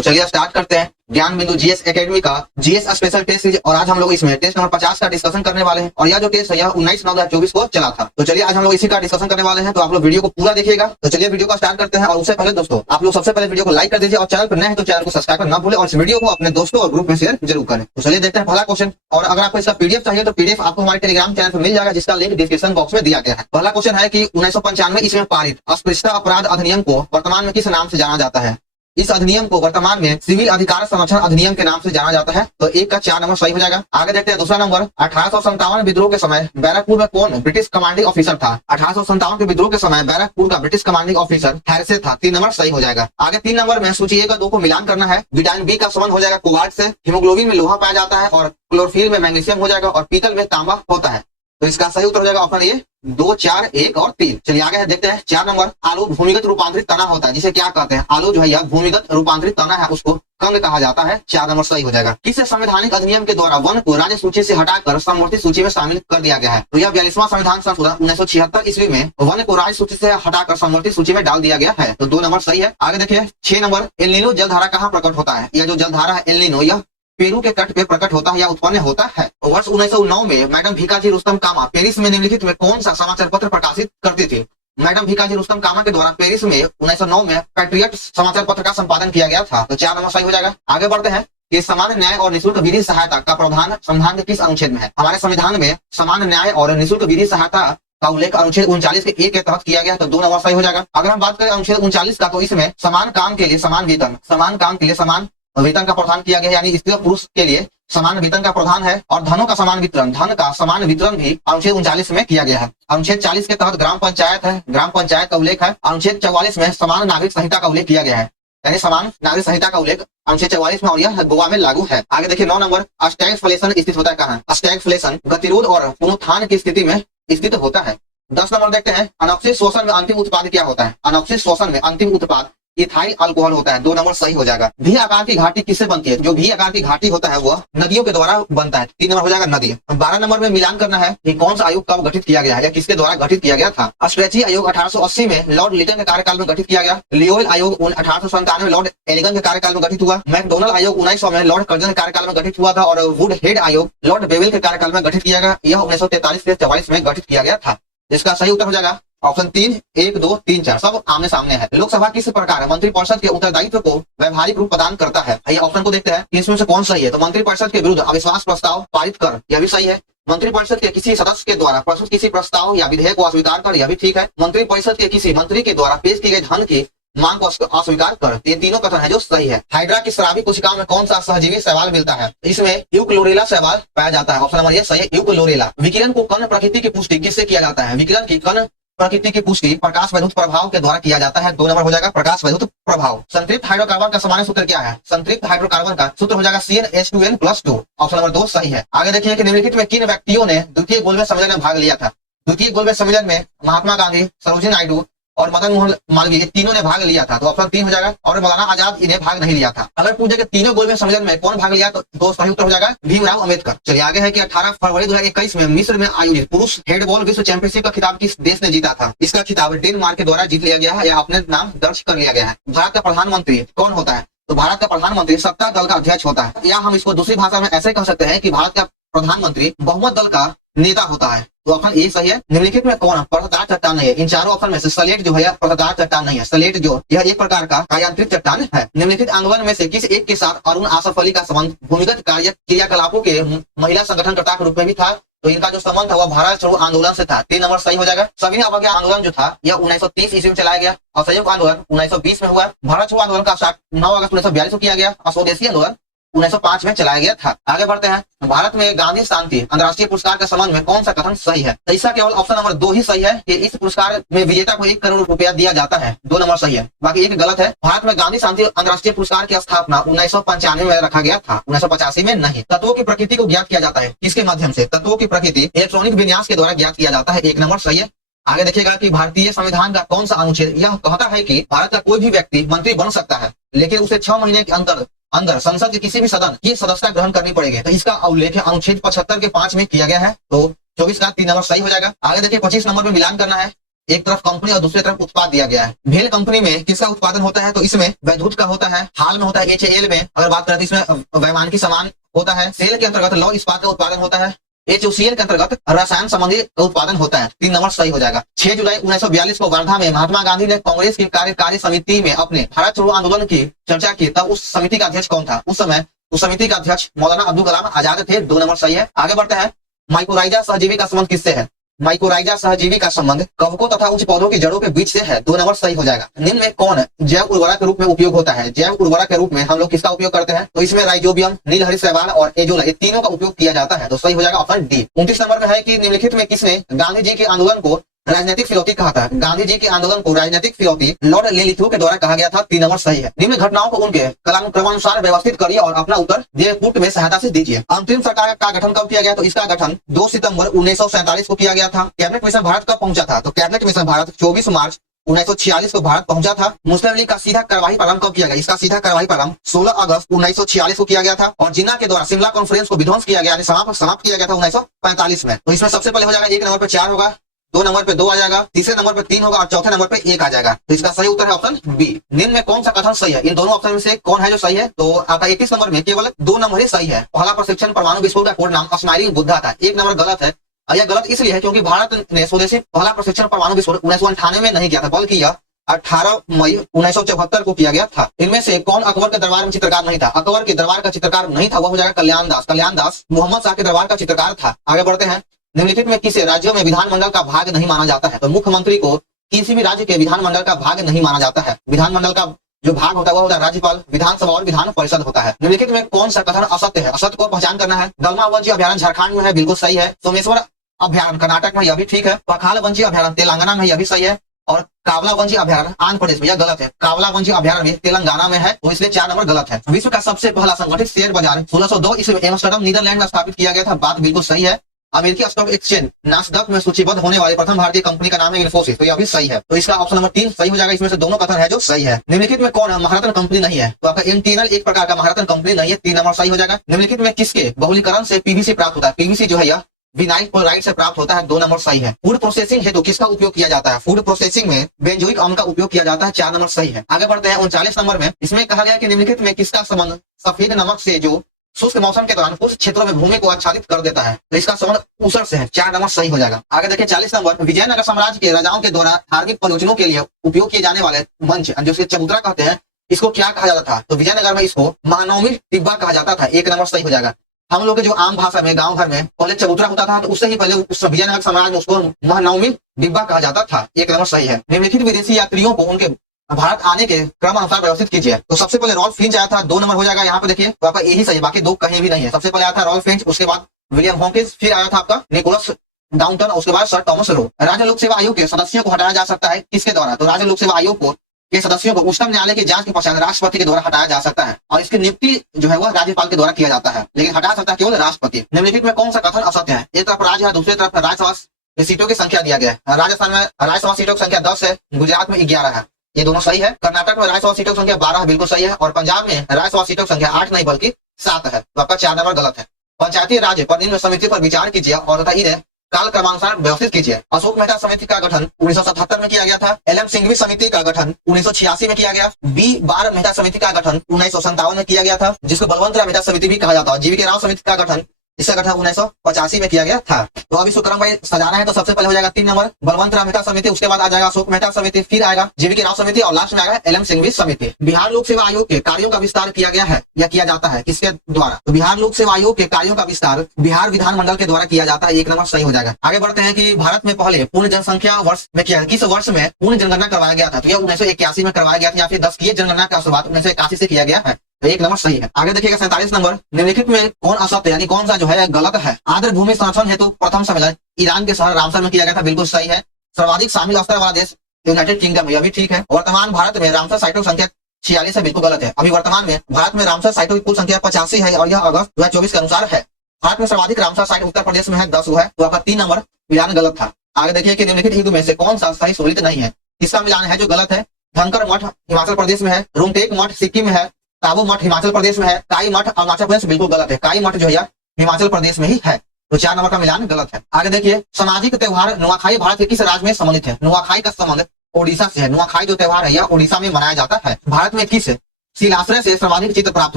तो चलिए स्टार्ट करते हैं ज्ञान बिंदु जीएस एकेडमी का जीएस स्पेशल टेस्ट सीरीज। और आज हम लोग इसमें टेस्ट नंबर 50 का डिस्कशन करने वाले हैं। और यह जो टेस्ट है यह 19/9/2024 को चला था। तो चलिए आज हम लोग इसी का डिस्कशन करने वाले हैं। तो आप लोग वीडियो को पूरा देखिएगा। तो चलिए वीडियो को स्टार्ट करते हैं। और उससे पहले दोस्तों आप लोग सबसे पहले वीडियो को लाइक कर दीजिए और चैनल पर नए हैं तो चैनल को सब्सक्राइब करना ना भूलें और इस वीडियो को अपने दोस्तों और ग्रुप में शेयर जरूर करें। तो चलिए देखते हैं पहला क्वेश्चन। और अगर आपको इसका पीडीएफ चाहिए तो पीडीएफ आपको हमारे टेलीग्राम चैनल पर मिल जाएगा, जिसका लिंक डिस्क्रिप्शन बॉक्स में दिया गया है। पहला क्वेश्चन है कि 1995 ईस्वी में पारित अस्पृश्यता अपराध अधिनियम को वर्तमान में किस नाम से जाना जाता है? इस अधिनियम को वर्तमान में सिविल अधिकार संरक्षण अधिनियम के नाम से जाना जाता है। तो एक का 4 नंबर सही हो जाएगा। आगे देखते हैं दूसरा नंबर। 1857 विद्रोह के समय बैरकपुर में कौन ब्रिटिश कमांडिंग ऑफिसर था? 1857 के विद्रोह के समय बैरकपुर का ब्रिटिश कमांडिंग ऑफिसर हैरिस था। 3 नंबर सही हो जाएगा। आगे 3 नंबर में सूची 1 और 2 को मिलान करना है। विटामिन बी का संबंध हो जाएगा कोबाल्ट से, हीमोग्लोबिन में लोहा पाया जाता है और क्लोरोफिल में मैग्नीशियम हो जाएगा और पीतल में तांबा होता है। तो इसका सही उत्तर हो जाएगा ऑप्शन ए 2, 4, 1 और 3। चलिए आगे देखते हैं 4 नंबर। आलू भूमिगत रूपांतरित तना होता है, जिसे क्या कहते हैं? आलू जो है यह भूमिगत रूपांतरित तना है, उसको कंद कहा जाता है। 4 नंबर सही हो जाएगा। किस संवैधानिक अधिनियम के द्वारा वन को राज्य सूची से हटाकर समवर्ती सूची में शामिल कर दिया गया है? तो यह 42वां संविधान संशोधन 1976 ईस्वी में वन को राज्य सूची से हटाकर समवर्ती सूची में डाल दिया गया है। तो 2 नंबर सही है। आगे देखिए 6 नंबर। एल नीनो जलधारा कहाँ प्रकट होता है? यह जो जलधारा है एल नीनो यह पेरू के तट पे प्रकट होता है या उत्पन्न होता है। वर्ष 1909 में मैडम भीकाजी रुस्तम कामा पेरिस में निम्नलिखित में कौन सा समाचार पत्र प्रकाशित करती थी? मैडम भीकाजी रुस्तम कामा के द्वारा पेरिस में 1909 में पैट्रियट समाचार पत्र का संपादन किया गया था। तो 4 नंबर सही हो जाएगा। आगे बढ़ते हैं कि समान न्याय और निःशुल्क विधि सहायता का प्रावधान संविधान के किस अनुच्छेद में है? हमारे संविधान में समान न्याय और निःशुल्क विधि सहायता का उल्लेख अनुच्छेद 39 के 1 के तहत किया गया। तो 2 नंबर सही हो जाएगा। अगर हम बात करें अनुच्छेद 39 का, तो इसमें समान काम के लिए समान वेतन, समान काम के लिए समान वेतन का प्रावधान किया गया है, यानी स्त्री और पुरुष के लिए समान वेतन का प्रावधान है। और धनों का समान वितरण, धन का समान वितरण भी अनुच्छेद 39 में किया गया है। अनुच्छेद 40 के तहत ग्राम पंचायत है, ग्राम पंचायत का उल्लेख है। अनुच्छेद 44 में समान नागरिक संहिता का उल्लेख किया गया है, यानी समान नागरिक संहिता का उल्लेख अनुच्छेद 44 में, और यह गोवा में लागू है। आगे देखिए 9 नंबर। स्टैगफ्लेशन स्थित होता है कहाँ? स्टैगफ्लेशन गतिरोध और पुनरुत्थान की स्थिति में स्थित होता है। 10 नंबर देखते हैं। अनॉक्सिस शोषण में अंतिम उत्पाद क्या होता है? अनॉक्सिस शोषण में अंतिम उत्पाद इथाइल अल्कोहल होता है। 2 नंबर सही हो जाएगा। भी आकार की घाटी किससे बनती है? जो भी आकार की घाटी होता है वह नदियों के द्वारा बनता है। 3 नंबर हो जाएगा नदी। 12 नंबर में मिलान करना है कि कौन सा आयोग कब गठित किया गया है या किसके द्वारा गठित किया गया था? स्ट्रेची आयोग 1880 में लॉर्ड लिटन के कार्यकाल में गठित किया गया। लियोल आयोग 1897 में लॉर्ड एलिगन के कार्यकाल में गठित हुआ। मैकडोनल्ड आयोग 1900 में लॉर्ड कर्जन के कार्यकाल में गठित हुआ था। और वुड हेड आयोग लॉर्ड बेवेल के कार्यकाल में गठित किया गया। यह 1943 से 44 में गठित किया गया था। इसका सही उत्तर हो जाएगा ऑप्शन 3, 1, 2, 3, 4 सब आमने सामने है। लोकसभा किस प्रकार मंत्रिपरिषद के उत्तरदायित्व को व्यवहारिक रूप प्रदान करता है? ये ऑप्शन को देखते हैं इसमें से कौन सही है। तो मंत्रिपरिषद के विरुद्ध अविश्वास प्रस्ताव पारित कर, यह भी सही है। मंत्रिपरिषद के किसी सदस्य के द्वारा प्रस्तुत किसी प्रस्ताव या विधेयक को अस्वीकार कर, यह भी ठीक है। मंत्रिपरिषद के किसी मंत्री के द्वारा पेश किए गए धन की मांग को अस्वीकार कर, ये तीनों कथन है जो सही है। हाइड्रा की शराबी कोशिकाओं में कौन सा सहजीवी शैवाल मिलता है? इसमें यूक्लोरेला शैवाल पाया जाता है। ऑप्शन नंबर ये सही है, यूक्लोरेला। विकिरण को कण प्रकृति की पुष्टि किससे किया जाता है? विकिरण की कण प्रकृति की पुष्टि प्रकाश वैद्युत प्रभाव के द्वारा किया जाता है। 2 नंबर हो जाएगा प्रकाश वैद्युत प्रभाव। संतृप्त हाइड्रोकार्बन का सामान्य सूत्र क्या है? संतृप्त हाइड्रोकार्बन का सूत्र हो जाएगा CnH2n+2। ऑप्शन नंबर 2 सही है। आगे देखिए कि निम्नलिखित में किन व्यक्तियों ने द्वितीय गोलमेज सम्मेलन में भाग लिया था? द्वितीय गोलमेज सम्मेलन में महात्मा गांधी, सरोजिनी नायडू और मदन मोहन मालवीय, ये तीनों ने भाग लिया था। तो ऑप्शन 3 हो जाएगा। और मौलाना आजाद इन्हें भाग नहीं लिया था। अगर पूछे कि तीनों गोलमेज सम्मेलन में कौन भाग लिया तो सही उत्तर हो जाएगा भीमराव अम्बेडकर। चलिए आगे है कि 18 फरवरी 2021 में मिस्र में आयोजित पुरुष हेडबॉल विश्व चैंपियनशिप का खिताब किस देश ने जीता था? इसका खिताब डेनमार्क के द्वारा जीत लिया गया है या अपने नाम दर्ज कर लिया गया है। भारत का प्रधानमंत्री कौन होता है? तो भारत का प्रधानमंत्री सत्ता दल का अध्यक्ष होता है, या हम इसको दूसरी भाषा में ऐसे कह सकते हैं कि भारत का प्रधानमंत्री बहुमत दल का नेता होता है। तो ऑप्शन ए सही है। निम्नलिखित में कौन परतदार चट्टान नहीं है? इन चारों ऑप्शन में से स्लेट जो है परतदार चट्टान नहीं है। स्लेट जो यह एक प्रकार का कार्यांतरित चट्टान है। निम्नलिखित अंगवन में से किस एक के साथ अरुण आसफ अली का संबंध भूमिगत कार्य क्रियाकलापों के महिला संगठनकर्ता के रूप में भी था? तो इनका जो संबंध था वह भारत छोड़ो आंदोलन से था। 3 नंबर सही हो जाएगा। सविनय अवज्ञा आंदोलन जो था यह 1930 ईस्वी में चलाया गया। असहयोग आंदोलन 1920 में हुआ। भारत छोड़ो आंदोलन का स्टार्ट 9 अगस्त 1942 को किया गया। और स्वदेशी आंदोलन 1905 में चलाया गया था। आगे बढ़ते हैं। भारत में गांधी शांति अंतर्राष्ट्रीय पुरस्कार के संबंध में कौन सा कथन सही है? इसका केवल ऑप्शन नंबर 2 ही सही है कि इस पुरस्कार में विजेता को 1 करोड़ रुपया दिया जाता है। 2 नंबर सही है, बाकी एक गलत है। भारत में गांधी शांति अंतर्राष्ट्रीय पुरस्कार की स्थापना 1995 में रखा गया था, 1985 में नहीं। तत्वों की प्रकृति को ज्ञात किया जाता है किसके माध्यम से? तत्वों की प्रकृति इलेक्ट्रॉनिक विन्यास के द्वारा ज्ञात किया जाता है। 1 नंबर सही है। आगे देखिएगा कि भारतीय संविधान का कौन सा अनुच्छेद यह कहता है कि भारत का कोई भी व्यक्ति मंत्री बन सकता है, लेकिन उसे 6 महीने के अंदर संसद के किसी भी सदन की सदस्यता ग्रहण करनी पड़ेगी। तो इसका उल्लेख अनुच्छेद 75 के 5 में किया गया है। तो 24 का 3 नंबर सही हो जाएगा। आगे देखिए 25 नंबर में मिलान करना है एक तरफ कंपनी और दूसरी तरफ उत्पाद दिया गया है। भेल कंपनी में किसका उत्पादन होता है, तो इसमें वैद्युत का होता है, हाल में होता है HAL में। अगर बात करें तो इसमें वैमानिकी सामान होता है। सेल के अंतर्गत लौह इस्पात का उत्पादन होता है। HOCL के अंतर्गत रसायन संबंधी उत्पादन होता है। 3 नंबर सही हो जाएगा। 6 जुलाई 1942 को वर्धा में महात्मा गांधी ने कांग्रेस की कार्यकारी समिति में अपने भारत छोड़ो आंदोलन की चर्चा की, तब उस समिति का अध्यक्ष कौन था? उस समय उस समिति का अध्यक्ष मौलाना अब्दुल कलाम आजाद थे। 2 नंबर सही है। आगे बढ़ते हैं। माइकोराइजा सहजीवी का संबंध किससे है? माइकोराइजा सहजीवी का संबंध कवकों तथा उच्च पौधों की जड़ों के बीच से है। 2 नंबर सही हो जाएगा। निम्न में कौन जैव उर्वरक के रूप में उपयोग होता है? जैव उर्वरक के रूप में हम लोग किसका उपयोग करते हैं? तो इसमें राइजोबियम, नीलहरित शैवाल और एजोला, ये तीनों का उपयोग किया जाता है। तो सही हो जाएगा ऑप्शन डी। 29 नंबर में है कि निम्नलिखित में किसने गांधी जी के आंदोलन को राजनीतिक फिरौती कहा था? गांधी जी के आंदोलन को राजनीतिक फिरौती लॉर्ड लेलिथो के द्वारा कहा गया था। 3 नंबर सही है। निम्न घटनाओं को उनके कालानुक्रमानुसार व्यवस्थित करिए और अपना उत्तर दिए पुट में सहायता से दीजिए। अंतरिम सरकार का गठन कब किया गया? तो इसका गठन 2 सितंबर 1947 को किया गया था। कैबिनेट मिशन भारत कब पहुंचा था? तो कैबिनेट मिशन भारत 24 मार्च 1946 को भारत पहुंचा था। मुस्लिम लीग का सीधा कार्यवाही प्रारंभ कब किया गया? इसका सीधा कार्यवाही प्रारंभ 16 अगस्त 1946 को किया गया था और जिन्ना के द्वारा शिमला कॉन्फ्रेंस को विध्वंस किया गया, समाप्त किया गया था 1945 में। तो इसमें सबसे पहले हो जाएगा 1 नंबर पे 4 होगा, 2 नंबर पे 2 आ जाएगा, तीसरे नंबर पे 3 होगा और चौथे नंबर पे 1 आ जाएगा। तो इसका सही उत्तर है ऑप्शन बी। निम्न में कौन सा कथन सही है? इन दोनों ऑप्शन में से कौन है जो सही है? तो आपका 31 नंबर में केवल 2 नंबर ही सही है। पहला प्रशिक्षण परमाणु विस्फोट का कोड नाम स्माइलिंग बुद्धा था। 1 नंबर गलत है और यह गलत इसलिए है क्योंकि भारत ने स्वदेशी पहला प्रशिक्षण परमाणु विस्फोट 1998 में नहीं किया था, बल्कि यह 18 मई 1974 को किया गया था। इनमें से कौन अकबर के दरबार में चित्रकार नहीं था? अकबर के दरबार का चित्रकार नहीं था, वह हो जाएगा कल्याण दास। कल्याण दास मोहम्मद शाह के दरबार का चित्रकार था। आगे बढ़ते हैं। निम्नलिखित में किसे राज्यों में विधानमंडल का भाग नहीं माना जाता है? तो मुख्यमंत्री को किसी भी राज्य के विधानमंडल का भाग नहीं माना जाता है। विधानमंडल का जो भाग होता है वह होता है राज्यपाल, विधानसभा और विधान परिषद होता है। निम्नलिखित में कौन सा कथन असत्य है? असत्य को पहचान करना है। दलमा वंशी अभ्यारण्य झारखंड में है, बिल्कुल सही है। सोमेश्वर अभ्यारण्य कर्नाटक में, यह भी ठीक है। पखाल वंशी अभ्यारण्य तेलंगाना में, यह भी सही है। और कावला वंशी अभ्यारण्य आंध्र प्रदेश में, यह गलत है। कावला वंशी अभ्यारण्य तेलंगाना में है, तो इसलिए 4 नंबर गलत है। विश्व का सबसे पहला संगठित शेयर बाजार 1602 ईस्वी में एम्स्टर्डम नीदरलैंड में स्थापित किया गया था। बात बिल्कुल सही है। अमेरिकी स्टॉक एक्सचेंज नास्डक में सूचीबद्ध होने वाली प्रथम भारतीय कंपनी का नाम है इन्फोसिस, तो यह भी सही है। तो इसका ऑप्शन नंबर 3 सही हो जाएगा। इसमें से दोनों कथन है जो सही है। निम्नलिखित में कौन महारत्न कंपनी नहीं है? तो आपका इंटीनल एक प्रकार का महारत्न कंपनी नहीं है। 3 नंबर सही हो जाएगा। निम्नलिखित में किसके बहुलीकरण से पीवीसी प्राप्त होता है? पीवीसी जो है यह विनाइल क्लोराइड से प्राप्त होता है। 2 नंबर सही है। फूड प्रोसेसिंग हेतु किसका उपयोग किया जाता है? फूड प्रोसेसिंग में बेंजोइक अम्ल का उपयोग किया जाता है। 4 नंबर सही है। आगे बढ़ते हैं 39 नंबर में। इसमें कहा गया कि निम्नलिखित में किसका संबंध सफेद नमक से जो शुष्क मौसम के दौरान कुछ क्षेत्रों में भूमि को आच्छादित कर देता है? तो इसका संबंध ऊसर से है। 4 नंबर सही हो जाएगा। आगे देखिए 40 नंबर। विजयनगर साम्राज्य के राजाओं के द्वारा धार्मिक प्रयोजनों के लिए उपयोग किए जाने वाले मंच जो चबूतरा कहते हैं, इसको क्या कहा जाता था? तो विजयनगर में इसको महानवमी टिब्बा कहा जाता था। 1 नंबर सही हो जाएगा। हम लोग के जो आम भाषा में गांव घर में पहले चबूतरा होता था, तो उससे ही पहले उस विजयनगर साम्राज्य में उसको महानवमी डिब्बा कहा जाता था। 1 नंबर सही है। निम्नलिखित विदेशी यात्रियों को उनके भारत आने के क्रम अनुसार व्यवस्थित कीजिए। तो सबसे पहले रॉल्फ फिंच आया था। 2 नंबर हो जाएगा। यहाँ पे देखिए तो आपका यही सही है, बाकी 2 कहीं भी नहीं है। सबसे पहले आया था रॉल्फ फिंच, उसके बाद विलियम हॉकिंस, फिर आया था आपका निकोलस डाउनटन, उसके बाद सर थॉमस रो। राज्य लोक सेवा आयोग के सदस्यों को हटाया जा सकता है किसके द्वारा? तो राज्य लोक सेवा आयोग को के सदस्यों को उच्चतम न्यायालय की जांच के पश्चात राष्ट्रपति के द्वारा हटाया जा सकता है और इसकी नियुक्ति जो है वह राज्यपाल के द्वारा किया जाता है, लेकिन हटा सकता है केवल राष्ट्रपति। निम्नलिखित में कौन सा कथन असत्य है? एक तरफ राज्य है, दूसरी तरफ राज्यसभा सीटों की संख्या दिया गया है। राजस्थान में राज्यसभा सीटों की संख्या 10 है, गुजरात में 11 है, ये दोनों सही है। कर्नाटक में राज्यसभा सीटों की संख्या 12 बिल्कुल सही है और पंजाब में राज्यसभा सीटों की संख्या 8 नहीं बल्कि 7 है, तो आपका 4 नंबर गलत है। पंचायती राज प्रतिनिधि समिति पर विचार कीजिए और तथा इन्हें काल क्रमानुसार व्यवस्थित कीजिए। अशोक मेहता समिति का गठन 1977 में किया गया था। एल एम सिंघवी समिति का गठन 1986 में किया गया। बी बार मेहता समिति का गठन 1957 में किया गया था, जिसको बलवंत राय मेहता समिति भी कहा जाता है। जीवी राव समिति का गठन इसका गठन 1985 में किया गया था। तो अभी शुक्रम भाई सजाना है तो सबसे पहले हो जाएगा 3 नंबर बलवंत राय मेहता समिति, उसके बाद आ जाएगा अशोक मेहता समिति, फिर आएगा जीवी राव समिति और लास्ट में आएगा एल एम सिंघवी समिति। बिहार लोक सेवा आयोग के कार्यों का विस्तार किया गया है या किया जाता है किसके द्वारा? तो बिहार लोक सेवा आयोग के कार्यों का विस्तार बिहार विधानमंडल के द्वारा किया जाता है। 1 नंबर सही हो जाएगा। आगे बढ़ते हैं कि भारत में पहले पूर्ण जनसंख्या वर्ष में किया, किस वर्ष में पूर्ण जनगणना करवाया गया था? तो यह 1981 में करवाया गया था या फिर 10 की जनगणना का शुरुआत 1981 से किया गया है, तो 1 नंबर सही है। आगे देखिएगा 47 नंबर। निम्नलिखित में कौन असत्य यानी कौन सा जो है गलत है? आर्द्र भूमि संरक्षण हेतु प्रथम सम्मेलन ईरान के शहर रामसर में किया गया था, बिल्कुल सही है। सर्वाधिक शामिल स्तर वाला देश यूनाइटेड किंगडम, यह भी ठीक है। वर्तमान भारत में रामसर साइटों की संख्या 46 है, बिल्कुल गलत है। अभी वर्तमान में भारत में रामसर साइटों की कुल संख्या 85 है और यह अगस्त 2024 के अनुसार है। भारत में सर्वाधिक रामसर साइट उत्तर प्रदेश में है, 10 है, तो आपका 3 नंबर मिलान गलत था। आगे देखिए कि निम्नलिखित युग में से कौन सा सही सुलित नहीं है? किसका मिलान है जो गलत है? धनकर मठ हिमाचल प्रदेश में है, रूमटेक मठ सिक्किम में है, ताबू मठ हिमाचल प्रदेश में है, काई मठ अरुणाचल प्रदेश, बिल्कुल गलत है। काई मठ जो है हिमाचल प्रदेश में ही है। तो 4 नंबर का मिलान गलत है। आगे देखिए, सामाजिक त्योहार नुआखाई भारत के किस राज्य में संबंधित है? नुआखाई का संबंध ओडिशा से है। नुआखाई जो त्योहार है यह ओडिशा में मनाया जाता है। भारत में किस शिलाश्रय से सर्वाधिक चित्र प्राप्त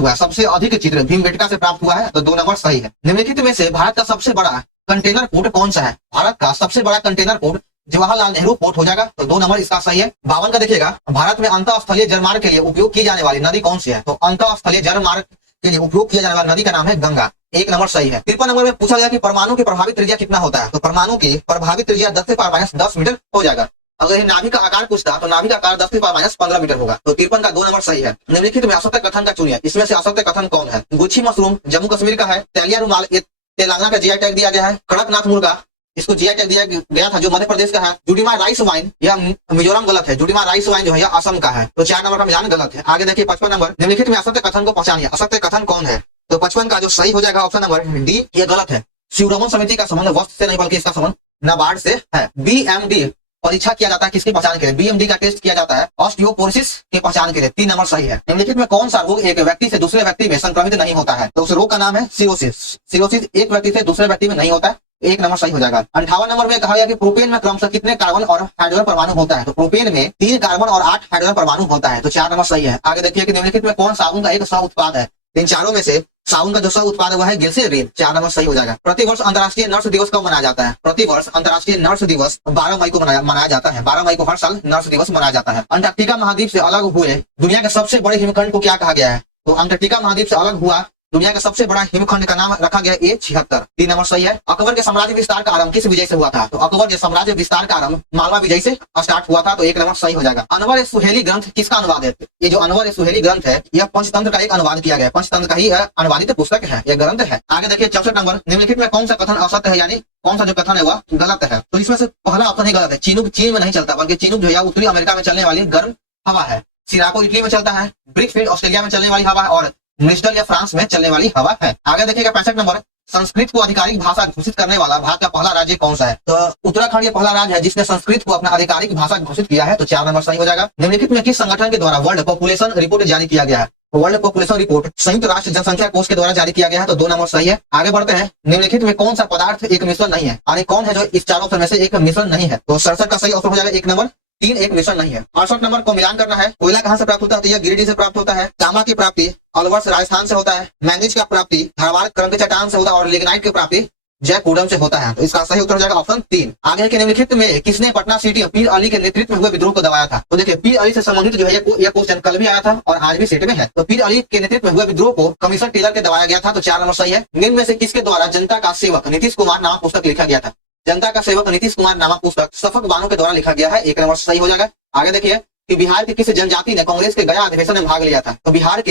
हुआ है? सबसे अधिक चित्र भीमबेटका से प्राप्त हुआ है, तो 2 नंबर सही है। निम्नलिखित में से भारत का सबसे बड़ा कंटेनर पोर्ट कौन सा है? भारत का सबसे बड़ा container port Jawaharlal Nehru port हो जाएगा, तो 2 नंबर इसका सही है। 52 का देखिएगा, भारत में अंतःस्थलीय जलमार्ग के लिए उपयोग की जाने वाली नदी कौन सी है? तो अंतःस्थलीय जलमार्ग के लिए उपयोग किया जाने वाली नदी का नाम है गंगा, 1 नंबर सही है। 53 नंबर में पूछा गया कि परमाणु की प्रभावित त्रिज्या कितना होता है? तो परमाणु की प्रभावित त्रिज्या 10 से पावर -10 मीटर हो जाएगा। अगर ये नाभिक का आकार पूछता तो नाभिक का आकार 10 से पावर -15 मीटर होगा, तो 53 का 2 नंबर सही है। निम्नलिखित में असत्य कथन का चुनिए, इसमें से असत्य कथन कौन है? गुच्छी मशरूम जम्मू कश्मीर का है, तेलिया रुमाल तेलंगाना का जीआई टैग दिया गया है, कड़कनाथ मुर्गा इसको जीआई टैग दिया गया था जो मध्य प्रदेश का है, जुडीमा राइस वाइन यह मिजोरम गलत है, जुडीमा राइस वाइन जो है यह असम का है, तो 4 नंबर का मिलान गलत है। आगे देखिए 55 नंबर, निम्नलिखित में असत्य कथन को पहचानिए, असत्य कथन कौन है? तो 55 का जो सही हो जाएगा ऑप्शन नंबर डी, ये गलत है। शिवरमन समिति का संबंध वस्त्र से नहीं बल्कि इसका संबंध नाबार्ड से है। बीएमडी परीक्षा किया जाता है किसकी पहचान के लिए? बीएमडी का टेस्ट किया जाता है ऑस्टियोपोरोसिस की पहचान के लिए, 3 नंबर सही है। निम्नलिखित में कौन सा रोग एक व्यक्ति से दूसरे व्यक्ति में संक्रमित नहीं होता है? तो उस रोग का नाम है सिरोसिस। सिरोसिस एक व्यक्ति से दूसरे व्यक्ति में नहीं होता है, 1 नंबर सही हो जाएगा। 58 नंबर में कहा गया कि प्रोपेन में क्रमशः कितने कार्बन और हाइड्रोजन परमाणु होता है? तो प्रोपेन में 3 कार्बन और 8 हाइड्रोजन परमाणु होता है, तो 4 नंबर सही है। आगे देखिए कि निम्नलिखित में कौन साबुन का एक सह उत्पाद है? इन चारों में से साबुन का जो सह उत्पाद है वह है ग्लिसरीन, 4 नंबर सही हो जाएगा। प्रतिवर्ष अंतर्राष्ट्रीय नर्स दिवस कब मनाया जाता है? प्रतिवर्ष अंतर्राष्ट्रीय नर्स दिवस 12 मई को मनाया जाता है। 12 मई को हर साल नर्स दिवस मनाया जाता है। अंटार्कटिका महाद्वीप से अलग हुए दुनिया के सबसे बड़े हिमखंड को क्या कहा गया है? तो अंटार्कटिका महाद्वीप से अलग हुआ दुनिया का सबसे बड़ा हिमखंड का नाम रखा गया A76, 3 नंबर सही है। अकबर के साम्राज्य विस्तार का आरंभ किस विजय से हुआ था? तो अकबर के साम्राज्य विस्तार का आरंभ मालवा विजय से स्टार्ट हुआ था, तो 1 नंबर सही हो जाएगा। अनवर ए सुहेली ग्रंथ किसका अनुवाद है? ये जो अनवर ए सुहेली ग्रंथ है यह पंचतंत्र का एक अनुवाद किया गया है, पंचतंत्र का ही अनुवादित पुस्तक है, यह ग्रंथ है। आगे देखिए 64 नंबर, निम्नलिखित में कौन सा कथन असत्य है, यानी कौन सा जो कथन है वह गलत है? तो इसमें से पहला ऑप्शन ही गलत है। चीनूक चीन में नहीं चलता, बल्कि चीनूक जो है उत्तरी अमेरिका में चलने वाली गर्म हवा है। सिराको इटली में चलता है, ब्रिकफील्ड ऑस्ट्रेलिया में चलने वाली हवा है, और ब्रिस्टल या फ्रांस में चलने वाली हवा है। आगे देखिएगा 65 नंबर, संस्कृत को आधिकारिक भाषा घोषित करने वाला भारत का पहला राज्य कौन सा है? तो उत्तराखंड ये पहला राज्य है जिसने संस्कृत को अपना आधिकारिक भाषा घोषित किया है, तो 4 नंबर सही हो जाएगा। निम्नलिखित में किस संगठन के द्वारा वर्ल्ड पॉपुलेशन रिपोर्ट जारी किया गया है? वर्ल्ड पॉपुलेशन रिपोर्ट संयुक्त राष्ट्र जनसंख्या कोष के द्वारा जारी किया गया है, तो 2 नंबर सही है। आगे बढ़ते हैं, निम्नलिखित में कौन सा पदार्थ एक मिश्रण नहीं है, यानी कौन है जो इस चारों ऑप्शन में से एक मिश्रण नहीं है? तो 67 का सही ऑप्शन हो जाएगा 1 नंबर, 3 एक मिश्रण नहीं है। 68 नंबर को मिलान करना है। कोयला कहां से प्राप्त होता है? तो यह गिरिडीह से प्राप्त होता है। तांबा की प्राप्ति अलवर से राजस्थान से होता है। मैंगनीज का प्राप्ति धारवाड़ क्रम के चट्टान से होता है, और लिग्नाइट की प्राप्ति जयपुरम से होता है, तो इसका सही उत्तर हो जाएगा ऑप्शन 3। आगे के निम्नलिखित में किसने पटना सिटी और पीर अली के नेतृत्व में हुए विद्रोह को दबाया था? तो देखिए पीर अली से संबंधित जो है यह क्वेश्चन कल भी आया था और आज भी सेट में है। तो पीर अली के नेतृत्व में हुए विद्रोह को कमीशन टेलर के दबाया गया था, तो 4 नंबर सही है। निम्न में से किसके द्वारा जनता का सेवक नीतीश कुमार नामक पुस्तक लिखा गया था? जनता का सेवक नीतीश कुमार नामक पुस्तक सफक बानो के द्वारा लिखा गया है, 1 नंबर सही हो जाएगा। आगे देखिए कि बिहार की किस जनजाति ने कांग्रेस के गया अधिवेशन में भाग लिया था? तो बिहार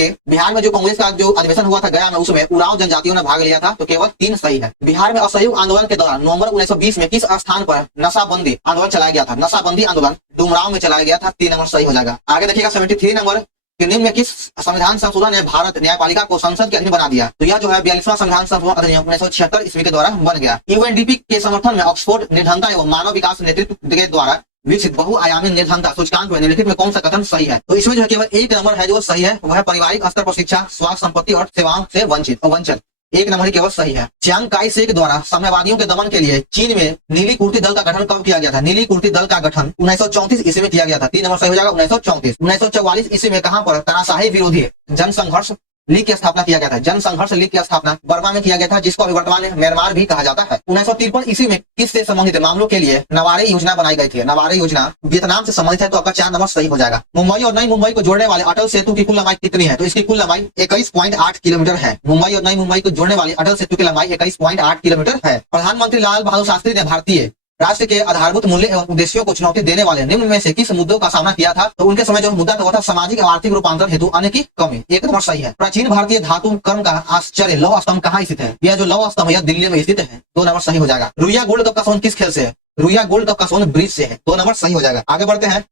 में जो कांग्रेस का जो अधिवेशन हुआ था गया में, उसमें उरांव जनजातियों ने भाग लिया था, तो केवल 3 सही है। बिहार में असहयोग आंदोलन के दौरान नवंबर 1920 में किस स्थान पर नशाबंदी आंदोलन चलाया गया था? नशाबंदी आंदोलन डुमरांव में चलाया गया था, 3 नंबर सही हो जाएगा। आगे देखिएगा 73 नंबर, निम्न में किस संविधान संशोधन ने भारत न्यायपालिका को संसद के अधीन बना दिया? तो यह जो है 42वां संविधान संशोधन अधिनियम 1976 ईस्वी के द्वारा बन गया। यूएनडीपी के समर्थन में ऑक्सफोर्ड निर्धनता एवं मानव विकास नेतृत्व के द्वारा विकसित बहुआयामी निर्धनता सूचकांक में निम्नलिखित में कौन सा कथन सही है? तो इसमें जो है केवल 1 नंबर है जो सही है, वह पारिवारिक स्तर पर शिक्षा, स्वास्थ्य, संपत्ति और सेवाओं से वंचित 1 नंबर ही केवल सही है। चियांग काई शेक द्वारा साम्यवादियों के दमन के लिए चीन में नीली कुर्ती दल का गठन कब किया गया था? नीली कुर्ती दल का गठन 1934 ईस्वी में किया गया था, 3 नंबर सही हो जाएगा 1934। 1944 ईस्वी में कहां पर तानाशाही विरोधी जनसंघर्ष लीग की स्थापना किया गया था? जनसंघर्ष लीग की स्थापना बर्मा में किया गया था, जिसको अभी वर्तमान में म्यांमार भी कहा जाता है। 1953 ईस्वी में किससे संबंधित मामलों के लिए नवारे योजना बनाई गई थी? नवारे योजना वियतनाम से संबंधित है, तो आपका 4 नंबर सही हो जाएगा। मुंबई और नई मुंबई को जोड़ने वाले अटल सेतु की कुल लंबाई कितनी है? तो इसकी कुल लंबाई 21.8 किलोमीटर है। मुंबई और नई मुंबई को जोड़ने वाली अटल सेतु की लंबाई 21.8 किलोमीटर है। प्रधानमंत्री लाल बहादुर शास्त्री ने भारतीय राष्ट्र के आधारभूत मूल्य एवं उद्देश्यों को चुनौती देने वाले निम्न में से किस मुद्दों का सामना किया था? तो उनके समय जो मुद्दा था वो था सामाजिक और आर्थिक रूपांतरण हेतु अन्य की कमी, 1 नंबर सही है। प्राचीन भारतीय धातु कर्म का आश्चर्य लौह स्तंभ कहाँ स्थित है? यह जो लौह स्तंभ है दिल्ली में स्थित है, 2 नंबर सही हो जाएगा। रुइया गोल्ड कप का सोन किस खेल से है? रुइया गोल्ड कप का सोन ब्रिज से है, 2 नंबर सही हो जाएगा। आगे बढ़ते हैं,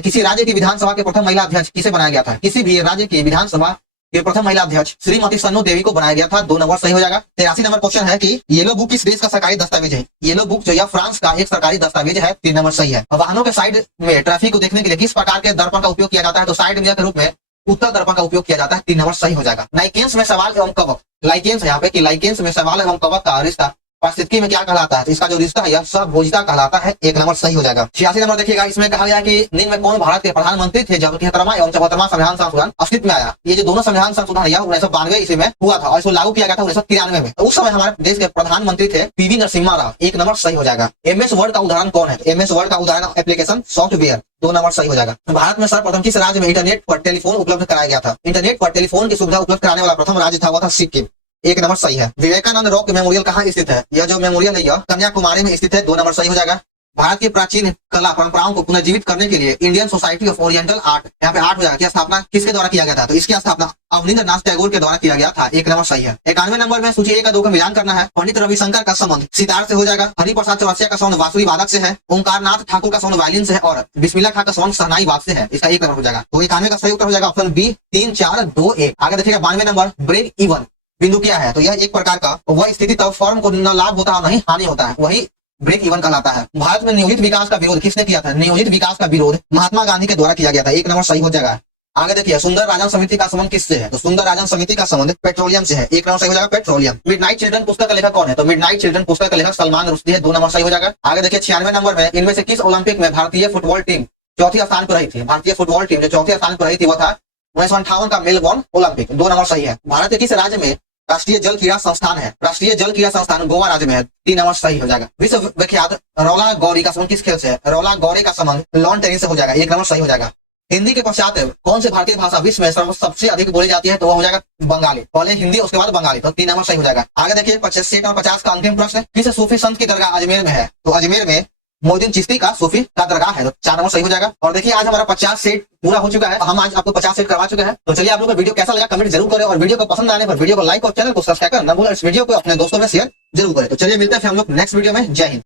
किसी राज्य की विधानसभा के प्रथम महिला अध्यक्ष किसे बनाया गया था? किसी भी राज्य की विधानसभा के प्रथम महिला अध्यक्ष श्रीमती सन्नू देवी को बनाया गया था, 2 नंबर सही हो जाएगा। 83 नंबर क्वेश्चन है कि येलो बुक किस देश का सरकारी दस्तावेज है? येलो बुक जो है फ्रांस का एक सरकारी दस्तावेज है, 3 नंबर सही है। वाहनों के साइड में ट्रैफिक को देखने के लिए किस प्रकार के दर्पण का उपयोग किया जाता है? तो साइड मिरर के रूप में उत्तर दर्पण का उपयोग किया जाता है, 3 नंबर सही हो जाएगा। लाइकेंस में सवाल एवं कवक, लाइकेंस यहाँ पे कि लाइकेंस में सवाल एवं कवक का रिश्ता पारिस्थितिकी में क्या कहलाता है, तो इसका जो रिश्ता है यह सहभोजिता कहलाता है। 1 नंबर सही हो जाएगा। 86 नंबर देखिएगा, इसमें कहा गया कि निम्न में कौन भारत के प्रधानमंत्री थे जब 73वां एवं 74वां संविधान संशोधन अस्तित्व में आया। ये जो दोनों संविधान संशोधन है 1992 ईस्वी में हुआ था और इसको लागू किया गया था 1993 में। तो उस समय हमारे देश के प्रधानमंत्री थे पीवी नरसिम्हा राव। 1 नंबर सही हो जाएगा। MS वर्ड का उदाहरण कौन है, MS वर्ड का उदाहरण एप्लीकेशन सॉफ्टवेयर। 2 नंबर सही हो जाएगा। भारत में सर्वप्रथम किस राज्य में इंटरनेट पर टेलीफोन उपलब्ध कराया गया था, इंटरनेट पर टेलीफोन की सुविधा उपलब्ध कराने वाला प्रथम राज्य था वो था सिक्किम। 1 नंबर सही है। विवेकानंद रॉक मेमोरियल कहाँ स्थित है, यह जो मेमोरियल है यह कन्याकुमारी में स्थित है। 2 नंबर सही हो जाएगा। भारत की प्राचीन कला परंपराओं को पुनर्जीवित करने के लिए Indian society of oriental art, यहाँ पे 8 हो जाएगा, की स्थापना किसके द्वारा किया गया था, तो इसकी स्थापना अवनींद्रनाथ टैगोर के द्वारा किया गया था। 1 नंबर सही है। 91 नंबर में सूची 1 का 2 का मिलान करना है। पंडित रविशंकर का संबंध सितार से हो जाएगा, हरिप्रसाद चौरसिया का संबंध बांसुरी वादक से है, ओंकारनाथ ठाकुर का संबंध वायलिन से है और बिस्मिल्ला खां का संबंध शहनाई वाद से है। इसका 1 नंबर हो जाएगा। तो 91 का सही उत्तर हो जाएगा ऑप्शन बी 3 4 2 1। आगे देखिएगा 92 नंबर ब्रेक इवन बिंदु क्या है, तो यह एक प्रकार का वह स्थिति तब फर्म को न लाभ होता है नहीं हानि होता है, वही ब्रेक इवन कहलाता है। भारत में नियोजित विकास का विरोध किसने किया था, नियोजित विकास का विरोध महात्मा गांधी के द्वारा किया गया था। 1 नंबर सही हो जाएगा। आगे देखिए सुंदर राजन समिति का संबंध किससे है, तो सुंदर राजन समिति का संबंध पेट्रोलियम से है। 1 नंबर सही हो जाएगा पेट्रोलियम। मिडनाइट चिल्ड्रन पुस्तक का लेखक कौन है, तो मिडनाइट चिल्ड्रन पुस्तक का लेखक सलमान रुश्दी है। 2 नंबर सही हो जाएगा। आगे देखिए 96 नंबर में इनमें से किस ओलंपिक में भारतीय फुटबॉल टीम चौथी स्थान पर रही थी, भारतीय फुटबॉल टीम जो चौथे स्थान पर रही थी वो था 1958 का मेलबोर्न ओलंपिक। 2 नंबर सही है। भारत के किस राज्य में राष्ट्रीय जल क्रीड़ा संस्थान है, राष्ट्रीय जल क्रीड़ा संस्थान गोवा राज्य में है। 3 नंबर सही हो जाएगा। विश्व विख्यात रौला गौरी का संबंध किस खेल से है, रौला गौरी का संबंध लॉन टेनिस से हो जाएगा। 1 नंबर सही हो जाएगा। हिंदी के पश्चात कौन से भारतीय भाषा विश्व में सबसे अधिक बोली जाती है, तो वो हो जाएगा बंगाली। पहले हिंदी उसके बाद बंगाली, तो 3 नंबर सही हो जाएगा। आगे देखिए 65 और 50 का अंतिम प्रश्न, किस सूफी संत की दरगाह अजमेर में है, तो अजमेर में मोइनुद्दीन चिश्ती का सूफी का दरगाह है। तो 4 नंबर सही हो जाएगा। और देखिए आज हमारा 50 सेट पूरा हो चुका है, हम आज आपको 50 सेट करवा चुके हैं। तो चलिए आप लोगों को वीडियो कैसा लगा कमेंट जरूर करें और वीडियो को पसंद आने पर वीडियो को लाइक और चैनल को सब्सक्राइब करना ना भूलें। इस वीडियो को अपने दोस्तों में शेयर जरूर करें। तो चलिए मिलते हैं फिर हम लोग नेक्स्ट वीडियो में। जय हिंद।